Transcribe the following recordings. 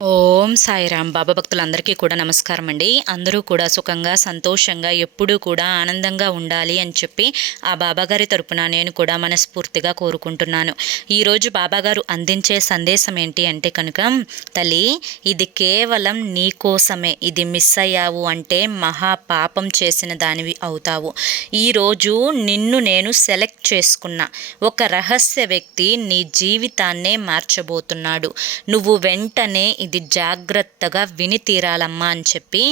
ఓం సాయిరామ్. బాబా భక్తులందరికీ కూడా నమస్కారం అండి. అందరూ కూడా సుఖంగా సంతోషంగా ఎప్పుడూ కూడా ఆనందంగా ఉండాలి అని చెప్పి ఆ బాబాగారి తరపున నేను కూడా మనస్ఫూర్తిగా కోరుకుంటున్నాను. ఈరోజు బాబాగారు అందించే సందేశం ఏంటి అంటే కనుక, తల్లి ఇది కేవలం నీ కోసమే. ఇది మిస్ అయ్యావు అంటే మహా పాపం చేసిన దానివి అవుతావు. ఈరోజు నిన్ను నేను సెలెక్ట్ చేసుకున్న ఒక రహస్య వ్యక్తి నీ జీవితాన్నే మార్చబోతున్నాడు. నువ్వు వెంటనే ఇది జాగ్రత్తగా విని తీరాలమ్మా అని చెప్పి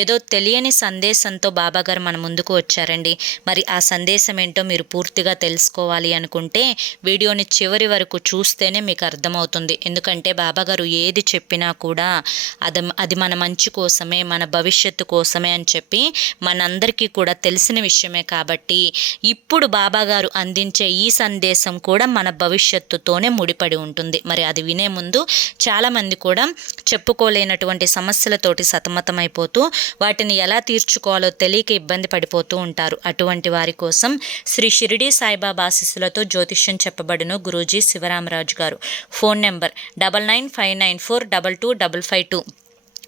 ఏదో తెలియని సందేశంతో బాబాగారు మన ముందుకు వచ్చారండి. మరి ఆ సందేశం ఏంటో మీరు పూర్తిగా తెలుసుకోవాలి అనుకుంటే వీడియోని చివరి వరకు చూస్తేనే మీకు అర్థమవుతుంది. ఎందుకంటే బాబాగారు ఏది చెప్పినా కూడా అది మన మంచి కోసమే, మన భవిష్యత్తు కోసమే అని చెప్పి మనందరికీ కూడా తెలిసిన విషయమే. కాబట్టి ఇప్పుడు బాబాగారు అందించే ఈ సందేశం కూడా మన భవిష్యత్తుతోనే ముడిపడి ఉంటుంది. మరి అది వినే ముందు చాలామంది కూడా చెప్పుకోలేనటువంటి సమస్యలతోటి సతమతమైపోతూ వాటిని ఎలా తీర్చుకోవాలో తెలియక ఇబ్బంది పడిపోతూ ఉంటారు. అటువంటి వారి కోసం శ్రీ షిరిడి సాయిబాబా ఆశీస్సులతో జ్యోతిష్యం చెప్పబడును గురూజీ శివరామరాజు గారు. Phone number 9959422552.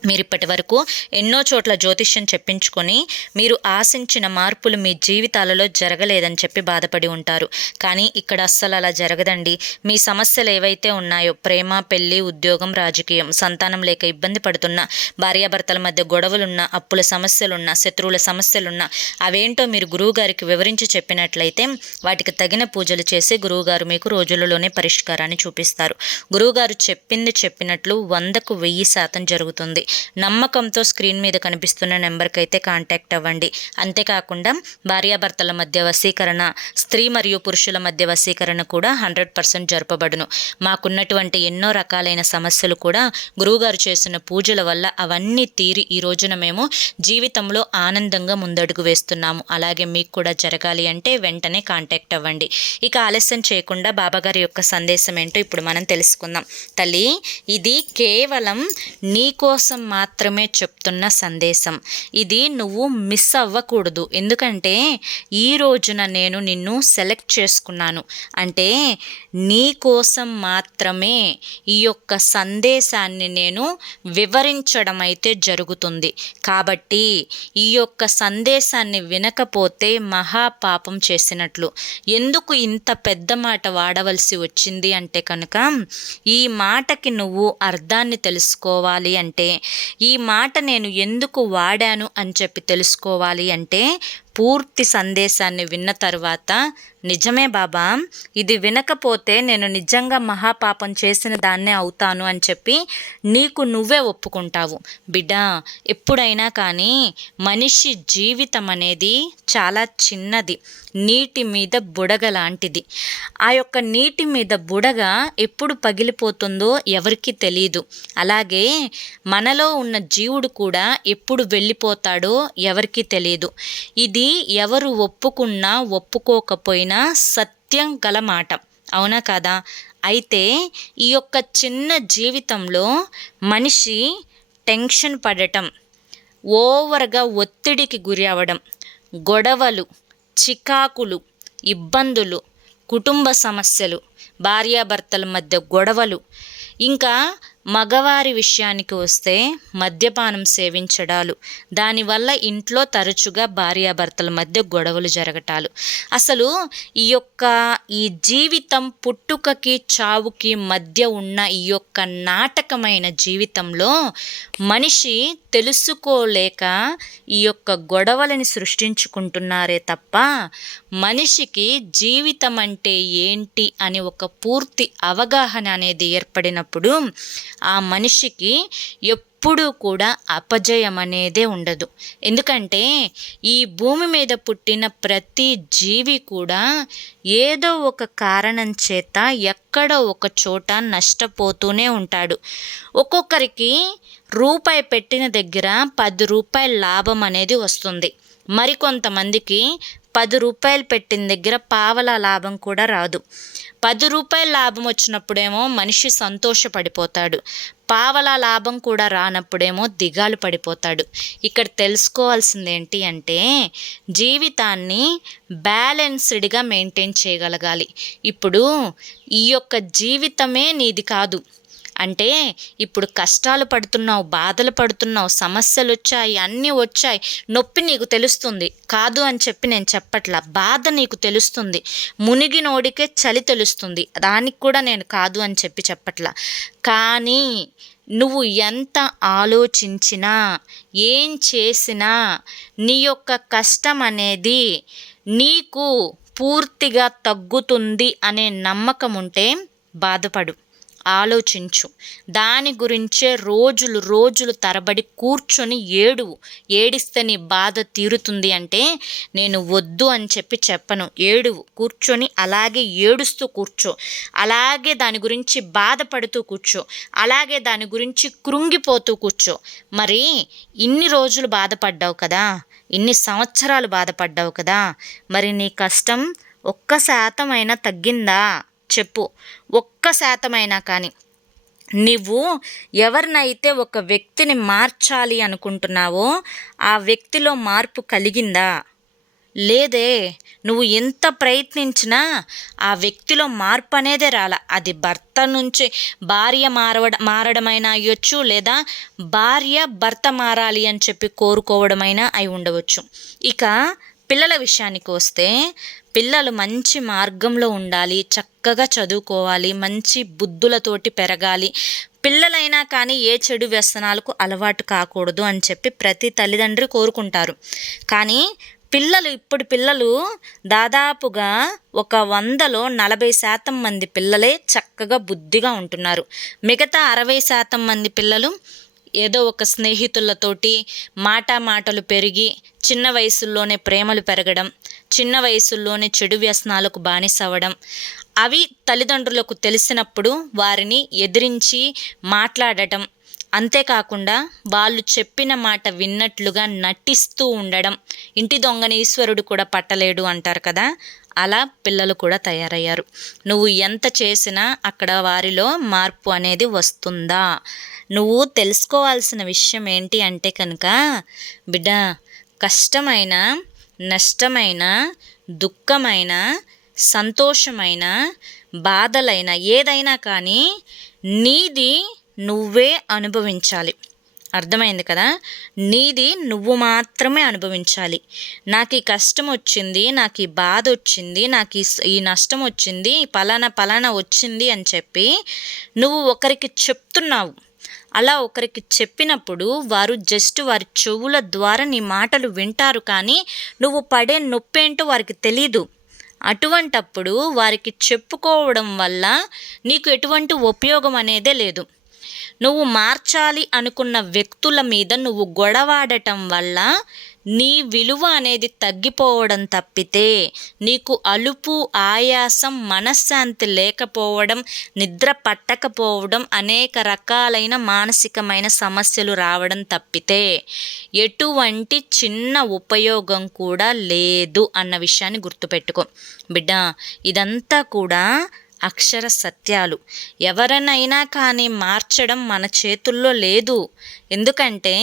మీరు ఇప్పటి వరకు ఎన్నో చోట్ల జ్యోతిష్యం చెప్పించుకొని మీరు ఆశించిన మార్పులు మీ జీవితాలలో జరగలేదని చెప్పి బాధపడి ఉంటారు. కానీ ఇక్కడ అస్సలు అలా జరగదండి. మీ సమస్యలు ఏవైతే ఉన్నాయో, ప్రేమ, పెళ్లి, ఉద్యోగం, రాజకీయం, సంతానం లేక ఇబ్బంది పడుతున్న, భార్యాభర్తల మధ్య గొడవలున్నా, అప్పుల సమస్యలున్నా, శత్రువుల సమస్యలున్నా, అవేంటో మీరు గురువుగారికి వివరించి చెప్పినట్లయితే వాటికి తగిన పూజలు చేసి గురువుగారు మీకు రోజులలోనే పరిష్కారాన్ని చూపిస్తారు. గురువుగారు చెప్పింది చెప్పినట్లు 100కు 1000% జరుగుతుంది. నమ్మకంతో స్క్రీన్ మీద కనిపిస్తున్న నెంబర్కి అయితే కాంటాక్ట్ అవ్వండి. అంతేకాకుండా భార్యాభర్తల మధ్య వశీకరణ, స్త్రీ మరియు పురుషుల మధ్య వశీకరణ కూడా 100% జరపబడును. మాకున్నటువంటి ఎన్నో రకాలైన సమస్యలు కూడా గురువుగారు చేసిన పూజల వల్ల అవన్నీ తీరి ఈ రోజున మేము జీవితంలో ఆనందంగా ముందడుగు వేస్తున్నాము. అలాగే మీకు కూడా జరగాలి అంటే వెంటనే కాంటాక్ట్ అవ్వండి. ఇక ఆలస్యం చేయకుండా బాబాగారి యొక్క సందేశం ఏంటో ఇప్పుడు మనం తెలుసుకుందాం. తల్లి, ఇది కేవలం నీ కోసం మాత్రమే చెప్తున్న సందేశం. ఇది నువ్వు మిస్ అవ్వకూడదు. ఎందుకంటే ఈ రోజున నేను నిన్ను సెలెక్ట్ చేసుకున్నాను అంటే నీ కోసం మాత్రమే ఈ యొక్క సందేశాన్ని నేను వివరించడం అయితే జరుగుతుంది. కాబట్టి ఈ యొక్క సందేశాన్ని వినకపోతే మహాపాపం చేసినట్లు. ఎందుకు ఇంత పెద్ద మాట వాడవలసి వచ్చింది అంటే కనుక, ఈ మాటకి నువ్వు అర్థాన్ని తెలుసుకోవాలి అంటే, ఈ మాట నేను ఎందుకు వాడాను అని చెప్పి తెలుసుకోవాలి అంటే, పూర్తి సందేశాన్ని విన్న తర్వాత నిజమే బాబా, ఇది వినకపోతే నేను నిజంగా మహాపాపం చేసిన దాన్నే అవుతాను అని చెప్పి నీకు నువ్వే ఒప్పుకుంటావు. బిడ్డ, ఎప్పుడైనా కానీ మనిషి జీవితం అనేది చాలా చిన్నది, నీటి మీద బుడగ లాంటిది. ఆ యొక్క నీటి మీద బుడగ ఎప్పుడు పగిలిపోతుందో ఎవరికీ తెలియదు. అలాగే మనలో ఉన్న జీవుడు కూడా ఎప్పుడు వెళ్ళిపోతాడో ఎవరికీ తెలియదు. ఇది ఎవరు ఒప్పుకున్నా ఒప్పుకోకపోయినా సత్యం గల మాట, అవునా కదా? అయితే ఈ యొక్క చిన్న జీవితంలో మనిషి టెన్షన్ పడటం, ఓవర్గా ఒత్తిడికి గురి అవ్వడం, గొడవలు, చికాకులు, ఇబ్బందులు, కుటుంబ సమస్యలు, భార్యాభర్తల మధ్య గొడవలు, ఇంకా మగవారి విషయానికి వస్తే మద్యపానం సేవించడాలు, దానివల్ల ఇంట్లో తరచుగా భార్యాభర్తల మధ్య గొడవలు జరగటాలు. అసలు ఈ జీవితం పుట్టుకకి చావుకి మధ్య ఉన్న ఈ యొక్క నాటకమైన జీవితంలో మనిషి తెలుసుకోలేక ఈ యొక్క గొడవలని సృష్టించుకుంటున్నారే తప్ప మనిషికి జీవితం అంటే ఏంటి అని ఒక పూర్తి అవగాహన అనేది ఏర్పడినప్పుడు ఆ మనిషికి ఎప్పుడూ కూడా అపజయం అనేదే ఉండదు. ఎందుకంటే ఈ భూమి మీద పుట్టిన ప్రతి జీవి కూడా ఏదో ఒక కారణం చేత ఎక్కడో ఒక చోట నష్టపోతూనే ఉంటాడు. ఒక్కొక్కరికి రూపాయి పెట్టిన దగ్గర 10 రూపాయల లాభం అనేది వస్తుంది. మరికొంతమందికి 10 రూపాయలు పెట్టిన దగ్గర పావలా లాభం కూడా రాదు. 10 రూపాయల లాభం వచ్చినప్పుడేమో మనిషి సంతోషపడిపోతాడు, పావలా లాభం కూడా రానప్పుడేమో దిగాలు పడిపోతాడు. ఇక్కడ తెలుసుకోవాల్సింది ఏంటి అంటే, జీవితాన్ని బ్యాలెన్స్డ్గా మెయింటైన్ చేయగలగాలి. ఇప్పుడు ఈ యొక్క జీవితమే నీది కాదు, అంటే ఇప్పుడు కష్టాలు పడుతున్నావు, బాధలు పడుతున్నావు, సమస్యలు వచ్చాయి, అన్నీ వచ్చాయి, నొప్పి నీకు తెలుస్తుంది, కాదు అని చెప్పి నేను చెప్పట్లా. బాధ నీకు తెలుస్తుంది, మునిగినోడికే చలి తెలుస్తుంది, దానికి కూడా నేను కాదు అని చెప్పి చెప్పట్లా. కానీ నువ్వు ఎంత ఆలోచించినా, ఏం చేసినా నీ యొక్క కష్టం అనేది నీకు పూర్తిగా తగ్గుతుంది అనే నమ్మకం ఉంటే బాధపడు, ఆలోచించు, దాని గురించే రోజులు తరబడి కూర్చొని ఏడిస్తే నీ బాధ తీరుతుంది అంటే నేను వద్దు అని చెప్పి చెప్పను. కూర్చొని అలాగే ఏడుస్తూ కూర్చో, అలాగే దాని గురించి బాధపడుతూ కూర్చో, అలాగే దాని గురించి కృంగిపోతూ కూర్చో. మరి ఇన్ని రోజులు బాధపడ్డావు కదా, ఇన్ని సంవత్సరాలు బాధపడ్డావు కదా, మరి నీ కష్టం 1% అయినా తగ్గిందా చెప్పు. 1% అయినా కానీ నువ్వు ఎవరినైతే ఒక వ్యక్తిని మార్చాలి అనుకుంటున్నావో ఆ వ్యక్తిలో మార్పు కలిగిందా? లేదే. నువ్వు ఎంత ప్రయత్నించినా ఆ వ్యక్తిలో మార్పు అనేదే రాల. అది భర్త నుంచి భార్య మారడమైనా అయ్యొచ్చు, లేదా భార్య భర్త మారాలి అని చెప్పి కోరుకోవడమైనా అయి ఉండవచ్చు. ఇక పిల్లల విషయానికి వస్తే, పిల్లలు మంచి మార్గంలో ఉండాలి, చక్కగా చదువుకోవాలి, మంచి బుద్ధులతోటి పెరగాలి. పిల్లలైనా కానీ ఏ చెడు వ్యసనాలకు అలవాటు కాకూడదు అని చెప్పి ప్రతి తల్లిదండ్రి కోరుకుంటారు. కానీ ఇప్పుడు పిల్లలు దాదాపుగా 100లో 40% మంది పిల్లలే చక్కగా బుద్ధిగా ఉంటున్నారు. మిగతా 60% మంది పిల్లలు ఏదో ఒక స్నేహితులతోటి మాటలు పెరిగి చిన్న వయసుల్లోనే ప్రేమలు పెరగడం, చిన్న వయసుల్లోనే చెడు వ్యసనాలకు బానిసవ్వడం, అవి తల్లిదండ్రులకు తెలిసినప్పుడు వారిని ఎదిరించి మాట్లాడటం, అంతేకాకుండా వాళ్ళు చెప్పిన మాట విన్నట్లుగా నటిస్తూ ఉండడం. ఇంటి దొంగని ఈశ్వరుడు కూడా పట్టలేడు అంటారు కదా, అలా పిల్లలు కూడా తయారయ్యారు. నువ్వు ఎంత చేసినా అక్కడ వారిలో మార్పు అనేది వస్తుందా? నువ్వు తెలుసుకోవాల్సిన విషయం ఏంటి అంటే కనుక, బిడ్డ, కష్టమైన, నష్టమైన, దుఃఖమైన, సంతోషమైన, బాధలైన ఏదైనా కానీ నీది నువ్వే అనుభవించాలి. అర్థమైంది కదా? నీది నువ్వు మాత్రమే అనుభవించాలి. నాకు ఈ కష్టం వచ్చింది, నాకు ఈ బాధ వచ్చింది, నాకు ఈ నష్టం వచ్చింది, పలానా వచ్చింది అని చెప్పి నువ్వు ఒకరికి చెప్తున్నావు. అలా ఒకరికి చెప్పినప్పుడు వారు జస్ట్ వారి చెవుల ద్వారా నీ మాటలు వింటారు, కానీ నువ్వు పడే నొప్పేంటో వారికి తెలీదు. అటువంటప్పుడు వారికి చెప్పుకోవడం వల్ల నీకు ఎటువంటి ఉపయోగం అనేదే లేదు. నువ్వు మార్చాలి అనుకున్న వ్యక్తుల మీద నువ్వు గొడవాడటం వల్ల నీ విలువ అనేది తగ్గిపోవడం తప్పితే నీకు అలుపు, ఆయాసం, మనశ్శాంతి లేకపోవడం, నిద్ర పట్టకపోవడం, అనేక రకాలైన మానసికమైన సమస్యలు రావడం తప్పితే ఎటువంటి చిన్న ఉపయోగం కూడా లేదు అన్న విషయాన్ని గుర్తుపెట్టుకో బిడ్డ. ఇదంతా కూడా అక్షర సత్యాలు. ఎవరినైనా కానీ మార్చడం మన చేతుల్లో లేదు. ఎందుకంటే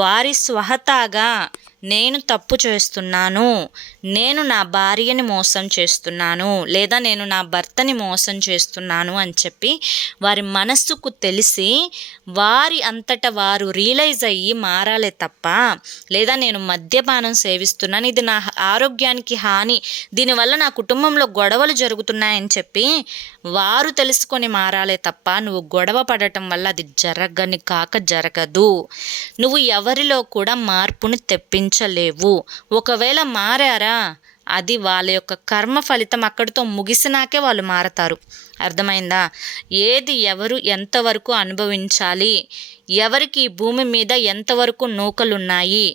వారి స్వహతాగా నేను తప్పు చేస్తున్నాను, నేను నా భార్యని మోసం చేస్తున్నాను, లేదా నేను నా భర్తని మోసం చేస్తున్నాను అని చెప్పి వారి మనస్సుకు తెలిసి వారి అంతటా వారు రియలైజ్ అయ్యి మారాలే తప్ప, లేదా నేను మద్యపానం సేవిస్తున్నాను, ఇది నా ఆరోగ్యానికి హాని, దీనివల్ల నా కుటుంబంలో గొడవలు జరుగుతున్నాయని చెప్పి వారు తెలుసుకొని మారాలే తప్ప నువ్వు గొడవ పడటం వల్ల అది జరగదు. నువ్వు ఎవరిలో కూడా మార్పుని తెప్పించలేవు. ఒకవేళ మారారా, అది వాళ్ళ యొక్క కర్మ ఫలితం అక్కడితో ముగిసినాకే వాళ్ళు మారతారు. అర్థమైందా? ఏది ఎవరు ఎంతవరకు అనుభవించాలి, ఎవరికి ఈ భూమి మీద ఎంతవరకు నూకలున్నాయి,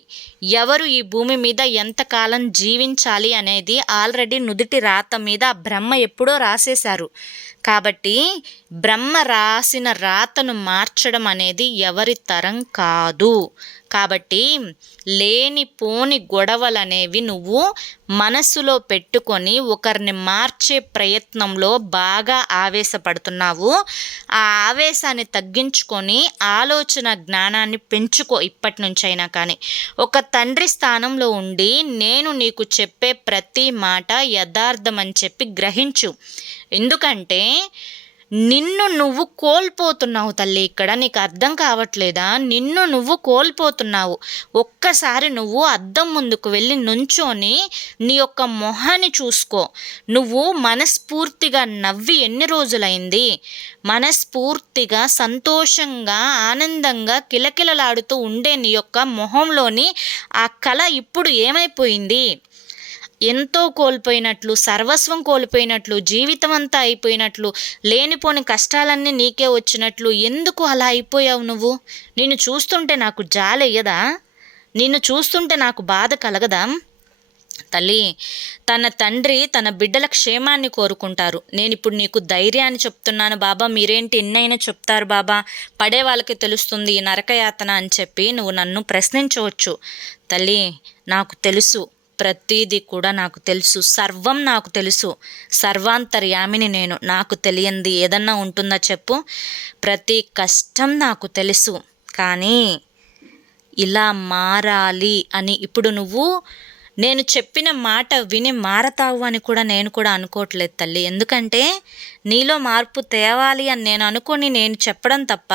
ఎవరు ఈ భూమి మీద ఎంతకాలం జీవించాలి అనేది ఆల్రెడీ నుదుటి రాత మీద బ్రహ్మ ఎప్పుడో రాసేశారు. కాబట్టి బ్రహ్మ రాసిన రాతను మార్చడం అనేది ఎవరి తరం కాదు. కాబట్టి లేనిపోని గొడవలనేవి నువ్వు మనసులో పెట్టుకొని ఒకరిని మార్చే ప్రయత్నంలో బాగా ఆవేశపడుతున్నావు. ఆ ఆవేశాన్ని తగ్గించుకొని ఆలోచన జ్ఞానాన్ని పెంచుకో. ఇప్పటి నుంచైనా కానీ ఒక తండ్రి స్థానంలో ఉండి నేను నీకు చెప్పే ప్రతి మాట యథార్థమని చెప్పి గ్రహించు. ఎందుకంటే నిన్ను నువ్వు కోల్పోతున్నావు తల్లి. ఇక్కడ నీకు అర్థం కావట్లేదా? నిన్ను నువ్వు కోల్పోతున్నావు. ఒక్కసారి నువ్వు అద్దం ముందుకు వెళ్ళి నుంచొని నీ యొక్క మొహాన్ని చూసుకో. నువ్వు మనస్ఫూర్తిగా నవ్వి ఎన్ని రోజులైంది? మనస్ఫూర్తిగా సంతోషంగా ఆనందంగా కిలకిలలాడుతూ ఉండే నీ యొక్క మొహంలోని ఆ కళ ఇప్పుడు ఏమైపోయింది? ఎంతో కోల్పోయినట్లు, సర్వస్వం కోల్పోయినట్లు, జీవితం అంతా అయిపోయినట్లు, లేనిపోని కష్టాలన్నీ నీకే వచ్చినట్లు ఎందుకు అలా అయిపోయావు నువ్వు? నిన్ను చూస్తుంటే నాకు జాలెయ్యదా? నిన్ను చూస్తుంటే నాకు బాధ కలగదా? తల్లి, తన తండ్రి తన బిడ్డల క్షేమాన్ని కోరుకుంటారు. నేను ఇప్పుడు నీకు ధైర్యాన్ని చెప్తున్నాను బాబా. మీరేంటి ఎన్నైనా చెప్తారు బాబా, పడే వాళ్ళకి తెలుస్తుంది ఈ నరకయాతన అని చెప్పి నువ్వు నన్ను ప్రశ్నించవచ్చు. తల్లి, నాకు తెలుసు, ప్రతీది కూడా నాకు తెలుసు, సర్వం నాకు తెలుసు. సర్వాంతర్యామిని నేను. నాకు తెలియంది ఏదన్నా ఉంటుందా చెప్పు? ప్రతి కష్టం నాకు తెలుసు. కానీ ఇలా మారాలి అని ఇప్పుడు నువ్వు నేను చెప్పిన మాట విని మారతావు అని కూడా నేను కూడా అనుకోవట్లేదు తల్లి. ఎందుకంటే నీలో మార్పు తేవాలి అని నేను చెప్పడం తప్ప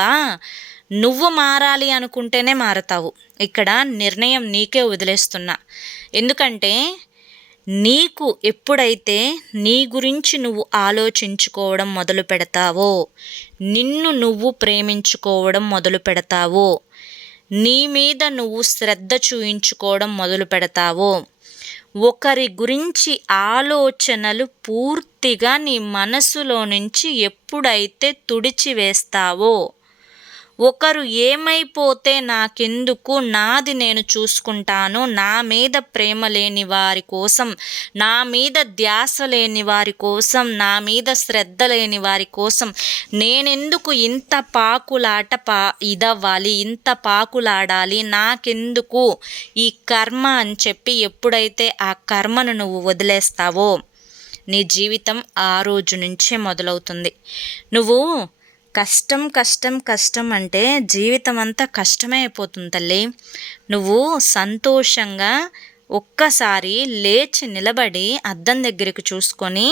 నువ్వు మారాలి అనుకుంటేనే మారతావు. ఇక్కడ నిర్ణయం నీకే వదిలేస్తున్నా. ఎందుకంటే నీకు ఎప్పుడైతే నీ గురించి నువ్వు ఆలోచించుకోవడం మొదలు పెడతావో, నిన్ను నువ్వు ప్రేమించుకోవడం మొదలు పెడతావో, నీ మీద నువ్వు శ్రద్ధ చూయించుకోవడం మొదలు పెడతావో, ఒకరి గురించి ఆలోచనలు పూర్తిగా నీ మనసులో నుంచి ఎప్పుడైతే తుడిచివేస్తావో, ఒకరు ఏమైపోతే నాకెందుకు, నాది నేను చూసుకుంటాను, నా మీద ప్రేమ లేని వారి కోసం, నా మీద ధ్యాస లేని వారి కోసం, నా మీద శ్రద్ధ లేని వారి కోసం నేనెందుకు ఇంత ఇదవ్వాలి, ఇంత పాకులాడాలి, నాకెందుకు ఈ కర్మ అని చెప్పి ఎప్పుడైతే ఆ కర్మను నువ్వు వదిలేస్తావో నీ జీవితం ఆ రోజు నుంచే మొదలవుతుంది. నువ్వు కష్టం కష్టం కష్టం అంటే జీవితం అంతా కష్టమే అయిపోతుంది తల్లి. నువ్వు సంతోషంగా ఒక్కసారి లేచి నిలబడి అద్దం దగ్గరికి చూసుకొని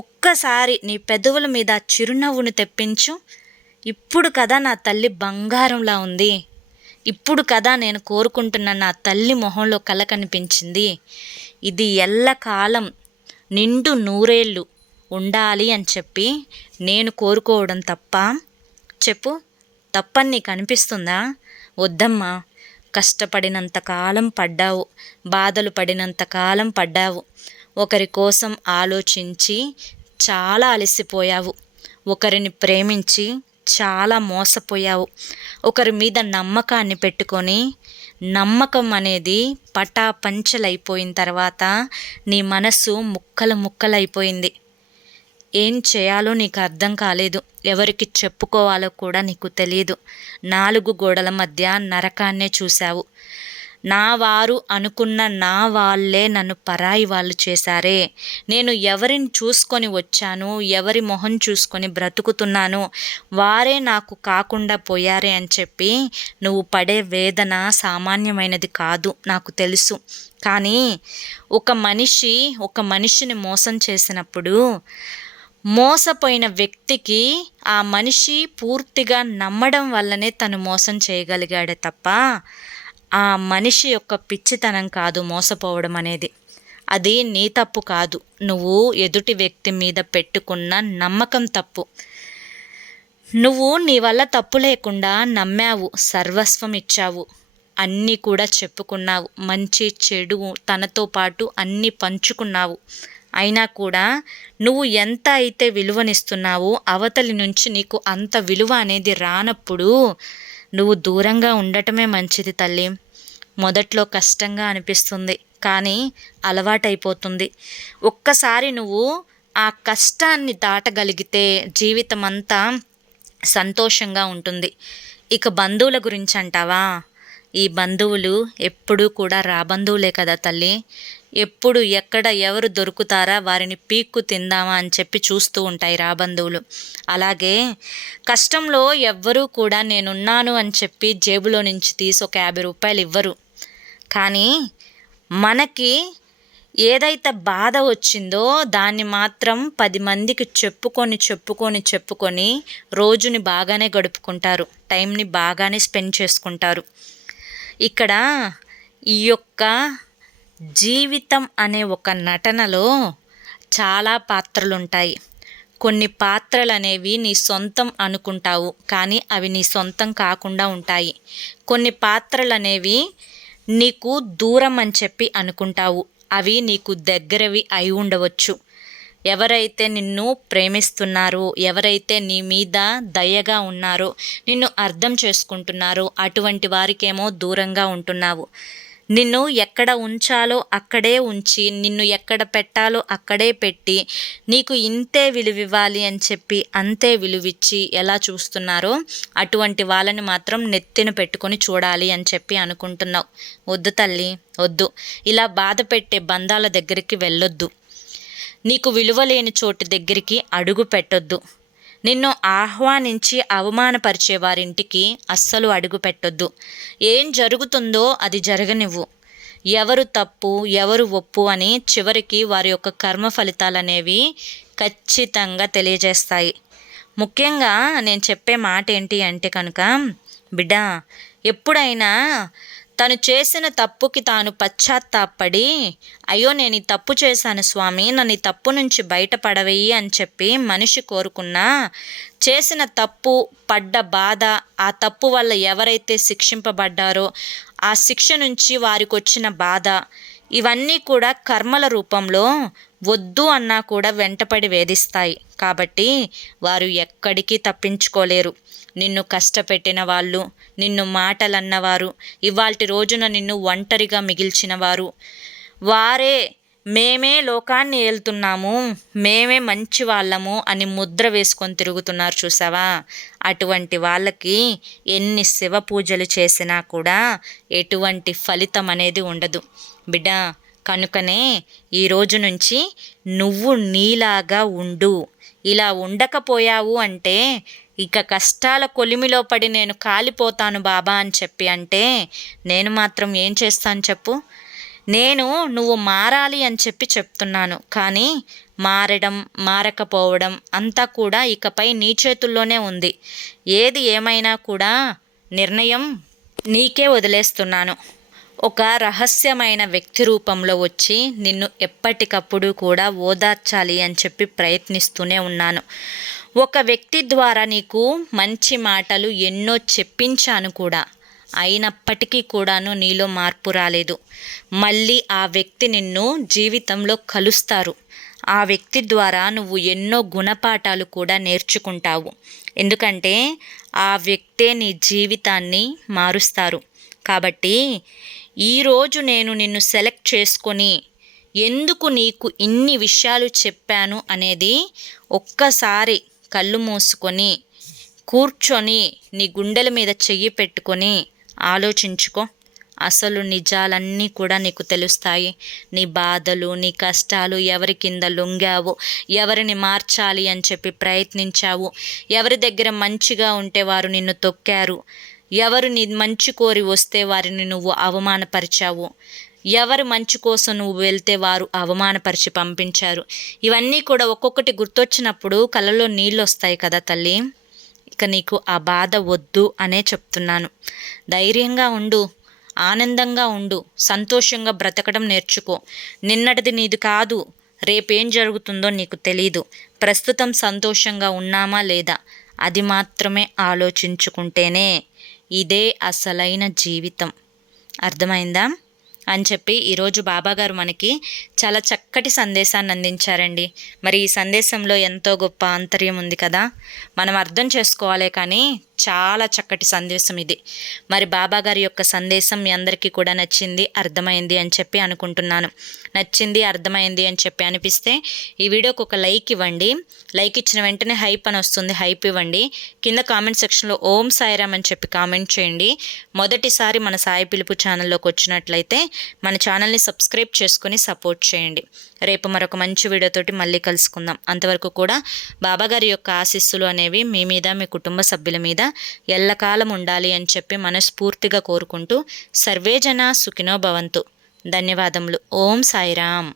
ఒక్కసారి నీ పెదవుల మీద చిరునవ్వును తెప్పించు. ఇప్పుడు కదా నా తల్లి బంగారంలా ఉంది, ఇప్పుడు కదా నేను కోరుకుంటున్న నా తల్లి మొహంలో కళ కనిపించింది, ఇది ఎల్లకాలం నిండు నూరేళ్ళు ఉండాలి అని చెప్పి నేను కోరుకోవడం తప్ప? చెప్పు, తప్పని నీకు అనిపిస్తుందా? వద్దమ్మా, కష్టపడినంతకాలం పడ్డావు, బాధలు పడినంతకాలం పడ్డావు, ఒకరి కోసం ఆలోచించి చాలా అలసిపోయావు, ఒకరిని ప్రేమించి చాలా మోసపోయావు, ఒకరి మీద నమ్మకాన్ని పెట్టుకొని నమ్మకం అనేది పటాపంచలైపోయిన తర్వాత నీ మనసు ముక్కలైపోయింది. ఏం చేయాలో నీకు అర్థం కాలేదు, ఎవరికి చెప్పుకోవాలో కూడా నీకు తెలియదు. 4 గోడల మధ్య నరకాన్నే చూశావు. నా వారు అనుకున్న నా వాళ్ళే నన్ను పరాయి వాళ్ళు చేశారే. నేను ఎవరిని చూసుకొని వచ్చాను, ఎవరి మొహం చూసుకొని బ్రతుకుతున్నాను, వారే నాకు కాకుండా పోయారే అని చెప్పి నువ్వు పడే వేదన సామాన్యమైనది కాదు, నాకు తెలుసు. కానీ ఒక మనిషిని మోసం చేసినప్పుడు మోసపోయిన వ్యక్తికి ఆ మనిషి పూర్తిగా నమ్మడం వల్లనే తను మోసం చేయగలిగాడే తప్ప ఆ మనిషి యొక్క పిచ్చితనం కాదు మోసపోవడం అనేది. అది నీ తప్పు కాదు, నువ్వు ఎదుటి వ్యక్తి మీద పెట్టుకున్న నమ్మకం తప్పు. నువ్వు నీ వల్ల తప్పు లేకుండా నమ్మావు, సర్వస్వం ఇచ్చావు, అన్నీ కూడా చెప్పుకున్నావు, మంచి చెడు తనతో పాటు అన్నీ పంచుకున్నావు. అయినా కూడా నువ్వు ఎంత అయితే విలువనిస్తున్నావో అవతలి నుంచి నీకు అంత విలువ అనేది రానప్పుడు నువ్వు దూరంగా ఉండటమే మంచిది తల్లి. మొదట్లో కష్టంగా అనిపిస్తుంది, కానీ అలవాటైపోతుంది. ఒక్కసారి నువ్వు ఆ కష్టాన్ని దాటగలిగితే జీవితం అంతా సంతోషంగా ఉంటుంది. ఇక బంధువుల గురించి అంటావా? ఈ బంధువులు ఎప్పుడూ కూడా రాబంధువులే కదా తల్లి. ఎప్పుడు ఎక్కడ ఎవరు దొరుకుతారా వారిని పీక్కు తిందామా అని చెప్పి చూస్తూ ఉంటాయి రాబంధువులు. అలాగే కష్టంలో ఎవ్వరూ కూడా నేనున్నాను అని చెప్పి జేబులో నుంచి తీసి ఒక 50 రూపాయలు ఇవ్వరు. కానీ మనకి ఏదైతే బాధ వచ్చిందో దాన్ని మాత్రం 10 మందికి చెప్పుకొని రోజుని బాగానే గడుపుకుంటారు, టైంని బాగానే స్పెండ్ చేసుకుంటారు. ఇక్కడ ఈ యొక్క జీవితం అనే ఒక నటనలో చాలా పాత్రలుంటాయి. కొన్ని పాత్రలు అనేవి నీ సొంతం అనుకుంటావు, కానీ అవి నీ సొంతం కాకుండా ఉంటాయి. కొన్ని పాత్రలు అనేవి నీకు దూరం అని చెప్పి అనుకుంటావు, అవి నీకు దగ్గరవి అయి ఉండవచ్చు. ఎవరైతే నిన్ను ప్రేమిస్తున్నారో, ఎవరైతే నీ మీద దయగా ఉన్నారో, నిన్ను అర్థం చేసుకుంటున్నారో అటువంటి వారికేమో దూరంగా ఉంటున్నావు. నిన్ను ఎక్కడ ఉంచాలో అక్కడే ఉంచి, నిన్ను ఎక్కడ పెట్టాలో అక్కడే పెట్టి, నీకు ఇంతే విలువివ్వాలి అని చెప్పి అంతే విలువిచ్చి ఎలా చూస్తున్నారో అటువంటి వాళ్ళని మాత్రం నెత్తిన పెట్టుకొని చూడాలి అని చెప్పి అనుకుంటున్నావు. వద్దు తల్లి, వద్దు. ఇలా బాధ పెట్టే బంధాల దగ్గరికి వెళ్ళొద్దు. నీకు విలువ లేని చోటు దగ్గరికి అడుగు పెట్టొద్దు. నిన్ను ఆహ్వానించి అవమానపరిచే వారింటికి అస్సలు అడుగు పెట్టొద్దు. ఏం జరుగుతుందో అది జరగనివ్వు. ఎవరు తప్పు ఎవరు ఒప్పు అని చివరికి వారి యొక్క కర్మ ఫలితాలు అనేవి ఖచ్చితంగా తెలియజేస్తాయి. ముఖ్యంగా నేను చెప్పే మాట ఏంటి అంటే కనుక, బిడ్డ, ఎప్పుడైనా తను చేసిన తప్పుకి తాను పశ్చాత్తాపడి, అయ్యో నేను ఈ తప్పు చేశాను స్వామి, నన్ను ఈ తప్పు నుంచి బయటపడవేయి అని చెప్పి మనిషి కోరుకున్నా, చేసిన తప్పు పడ్డ బాధ, ఆ తప్పు వల్ల ఎవరైతే శిక్షింపబడ్డారో ఆ శిక్ష నుంచి వారికి వచ్చిన బాధ, ఇవన్నీ కూడా కర్మల రూపంలో వద్దు అన్నా కూడా వెంటపడి వేధిస్తాయి. కాబట్టి వారు ఎక్కడికి తప్పించుకోలేరు. నిన్ను కష్టపెట్టిన వాళ్ళు, నిన్ను మాటలన్నవారు, ఇవాల్టి రోజున నిన్ను ఒంటరిగా మిగిల్చిన వారు, వారే మేమే లోకాన్ని ఏలుతున్నాము, మేమే మంచి వాళ్ళము అని ముద్ర వేసుకొని తిరుగుతున్నారు చూసావా. అటువంటి వాళ్ళకి ఎన్ని శివ పూజలు చేసినా కూడా ఎటువంటి ఫలితం అనేది ఉండదు బిడ్డ. కనుకనే ఈరోజు నుంచి నువ్వు నీలాగా ఉండు. ఇలా ఉండకపోయావు అంటే ఇక కష్టాల కొలిమిలో పడి నేను కాలిపోతాను బాబా అని చెప్పి అంటే నేను మాత్రం ఏం చేస్తాను చెప్పు. నువ్వు మారాలి అని చెప్పి చెప్తున్నాను, కానీ మారడం మారకపోవడం అంతా కూడా ఇకపై నీ చేతుల్లోనే ఉంది. ఏది ఏమైనా కూడా నిర్ణయం నీకే వదిలేస్తున్నాను. ఒక రహస్యమైన వ్యక్తి రూపంలో వచ్చి నిన్ను ఎప్పటికప్పుడు కూడా ఓదార్చాలి అని చెప్పి ప్రయత్నిస్తూనే ఉన్నాను. ఒక వ్యక్తి ద్వారా నీకు మంచి మాటలు ఎన్నో చెప్పించాను కూడా, అయినప్పటికీ కూడాను నీలో మార్పు రాలేదు. మళ్ళీ ఆ వ్యక్తి నిన్ను జీవితంలో కలుస్తారు. ఆ వ్యక్తి ద్వారా నువ్వు ఎన్నో గుణపాఠాలు కూడా నేర్చుకుంటావు. ఎందుకంటే ఆ వ్యక్తే నీ జీవితాన్ని మారుస్తారు. కాబట్టి ఈరోజు నేను నిన్ను సెలెక్ట్ చేసుకొని ఎందుకు నీకు ఇన్ని విషయాలు చెప్పాను అనేది ఒక్కసారి కళ్ళు మూసుకొని కూర్చొని నీ గుండెల మీద చెయ్యి పెట్టుకొని ఆలోచించుకో. అసలు నిజాలన్నీ కూడా నీకు తెలుస్తాయి. నీ బాధలు, నీ కష్టాలు, ఎవరి కింద లొంగావో, ఎవరిని మార్చాలి అని చెప్పి ప్రయత్నించావు, ఎవరి దగ్గర మంచిగా ఉంటే వారు నిన్ను తొక్కారు, ఎవరు నీ మంచి కోరి వస్తే వారిని నువ్వు అవమానపరిచావు, ఎవరి మంచి కోసం నువ్వు వెళ్తే వారు అవమానపరిచి పంపించారు. ఇవన్నీ కూడా ఒక్కొక్కటి గుర్తొచ్చినప్పుడు కళ్ళలో నీళ్ళు వస్తాయి కదా తల్లి. ఇక నీకు ఆ బాధ వద్దు అనే చెప్తున్నాను. ధైర్యంగా ఉండు, ఆనందంగా ఉండు, సంతోషంగా బ్రతకడం నేర్చుకో. నిన్నటిది నీది కాదు, రేపేం జరుగుతుందో నీకు తెలీదు. ప్రస్తుతం సంతోషంగా ఉన్నామా లేదా అది మాత్రమే ఆలోచించుకుంటేనే ఇదే అసలైన జీవితం. అర్థమైందా అని చెప్పి ఈరోజు బాబాగారు మనకి చాలా చక్కటి సందేశాన్ని అందించారండి. మరి ఈ సందేశంలో ఎంతో గొప్ప ఆంతర్యం ఉంది కదా, మనం అర్థం చేసుకోవాలే. కానీ చాలా చక్కటి సందేశం ఇది. మరి బాబాగారి యొక్క సందేశం మీ అందరికీ కూడా నచ్చింది, అర్థమైంది అని చెప్పి అనుకుంటున్నాను. నచ్చింది, అర్థమైంది అని చెప్పి అనిపిస్తే ఈ వీడియోకి ఒక లైక్ ఇవ్వండి. లైక్ ఇచ్చిన వెంటనే హైప్ అని వస్తుంది, హైప్ ఇవ్వండి. కింద కామెంట్ సెక్షన్లో ఓం సాయిరామ్ అని చెప్పి కామెంట్ చేయండి. మొదటిసారి మన సాయి పిలుపు ఛానల్లోకి వచ్చినట్లయితే మన ఛానల్ని సబ్స్క్రైబ్ చేసుకొని సపోర్ట్ చేయండి. రేపు మరొక మంచి వీడియోతోటి మళ్ళీ కలుసుకుందాం. అంతవరకు కూడా బాబాగారి యొక్క ఆశీస్సులు అనేవి మీ మీద, మీ కుటుంబ సభ్యుల మీద ఎల్లకాలం ఉండాలి అని చెప్పి మనస్ఫూర్తిగా కోరుకుంటూ సర్వేజన సుఖినో భవంతు. ధన్యవాదములు. ఓం సాయిరామ్.